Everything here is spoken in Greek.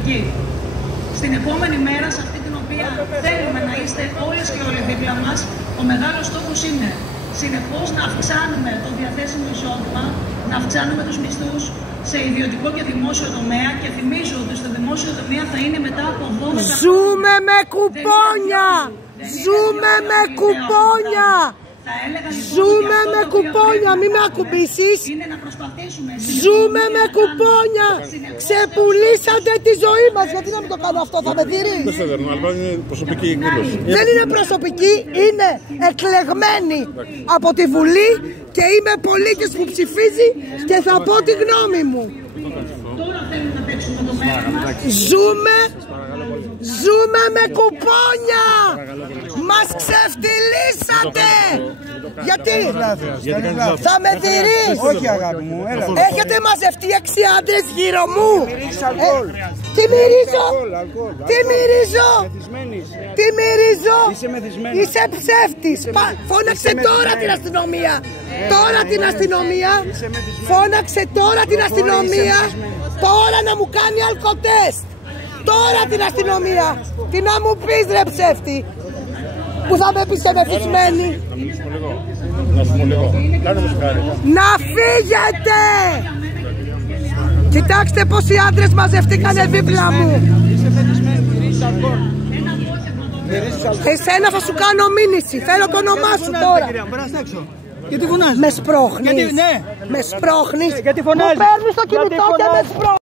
προσωπική. Στην επόμενη μέρα, σε αυτή την οποία θέλουμε να είστε όλες και όλοι δίπλα μας, ο μεγάλος στόχος είναι συνεχώς να αυξάνουμε το διαθέσιμο εισόδημα, να αυξάνουμε τους μισθούς σε ιδιωτικό και δημόσιο τομέα, και θυμίζω ότι στο δημόσιο τομέα θα είναι μετά από 12. Ζούμε με κουπόνια! Ζούμε με κουπόνια! Ζούμε με κουπόνια, μην με ακουμπήσεις. Ζούμε με κουπόνια. Ξεπουλήσατε τη ζωή μας. Γιατί να μην το κάνω αυτό, θα με δειρείς? Δεν είναι προσωπική, είναι εκλεγμένη από τη Βουλή και είμαι πολίτης που ψηφίζει και θα πω τη γνώμη μου. Ζούμε με κουπόνια. Μας ξεφτυλίσατε. Γιατί? Θα με δειρείς? Όχι αγάπη μου, έλα. Έχετε μαζευτεί 6 άντρες γύρω μου. Τι μυρίζω? Τι μυρίζω? Τι μυρίζω? Είσαι ψεύτης. Φώναξε τώρα την αστυνομία. Τώρα την αστυνομία. Φώναξε τώρα την αστυνομία. Τώρα να μου κάνει αλκοτέστ. Τώρα την αστυνομία. Τι να μου πεις ρε ψεύτη? Που θα με πεις μεθυσμένη? Να φύγετε! Κοιτάξτε πόσοι άντρες μαζευτήκανε δίπλα μου. Εσένα θα σου κάνω μήνυση. Θέλω το όνομά σου τώρα. Γιατί φωνάζεις? Με σπρώχνεις? Ναι. Με σπρώχνεις? Γιατί φωνάζεις? Μου παίρνεις το κινητό και με σπρώχνεις.